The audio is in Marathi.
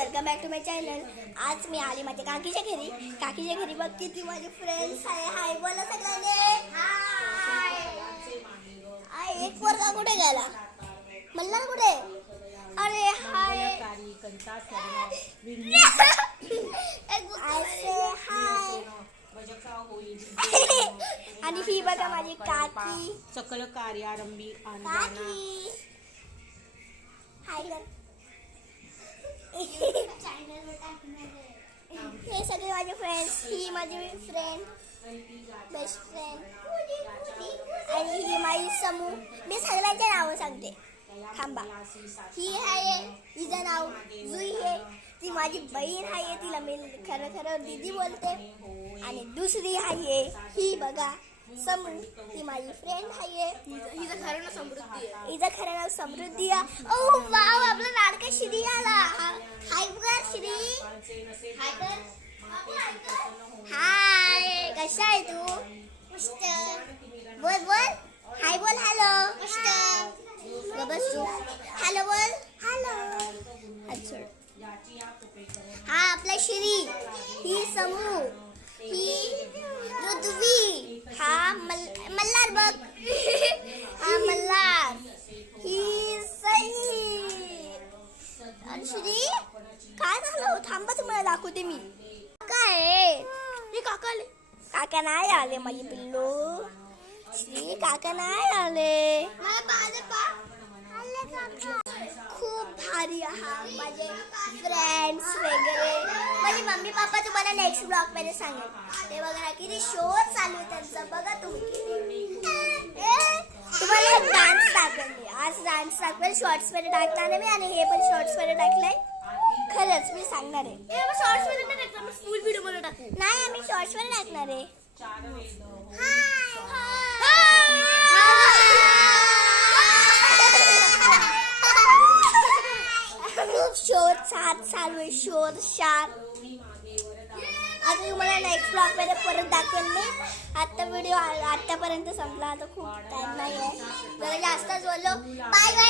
Welcome back to my channel. आज मी आली माझ्या काकीच्या घरी बघ किती माझे फ्रेंड्स आहे. हाय बोला सगळ्यांनी. हाय. एक पोरगा कुठे गेला? मल्हार कुठे? अरे हाय. हाय. आणि ही बघा माझी काकी. सकल कार्यारंभी काकी. हाय कर. हे सगळे माझे फ्रेंड्स. ही माझी फ्रेंड, बेस्ट फ्रेंड. आणि ही माझी समू. मी सगळ्यांचे नाव सांगते, थांबा. ही आहे, हिचं नाव जुई आहे. ती माझी बहीण आहे, तिला मी खरं दीदी बोलते. आणि दुसरी आहे ही बघा समू, ती माझी फ्रेंड आहे. हिचं खरं नाव समृद्धी आहे. ओ वाव, आपला लाडका श्री आला. हाय कर श्री. हाय कर. हाय, कशा आहे तू? मस्त. बोल हाय बोल. हॅलो. मस्त. बस तू हॅलो बोल. हॅलो. हा आपला श्री. ही समू. ही रुद्वी. हा मल्हार बघ. हा मल्हार. ही सई. आणि श्री काय झालं? थांबा, तुम्हाला दाखवते मी. काय काका नाही आले माझे पिल्लू. श्री काका नाही आले. खूप भारी आहात माझे फ्रेंड्स वगैरे. माझी मम्मी पप्पा तुम्हाला नेक्स्ट ब्लॉग मध्ये सांगेल. ते बघा किती शो चालू आहे त्यांचा. बघा तुम्ही. तुम्हाला डान्स दाखवेल मी. आज डान्स दाखवेल. शॉर्ट्स मध्ये टाकणार मी. आणि हे पण शॉर्ट्स मध्ये टाकलंय. खरंच मी सांगणार आहे. फुल व्हिडिओ मध्ये टाकू. नाही, आम्ही शॉर्ट्स मध्ये टाकणार आहे. शोध चालू आहे. आता तुम्हाला नेक्स्ट ब्लॉग मध्ये परत दाखवेल मी. आता व्हिडिओ आतापर्यंत संपला. आता खूप टाइम नाही आहे. जरा जास्तच बोललो. Bye bye.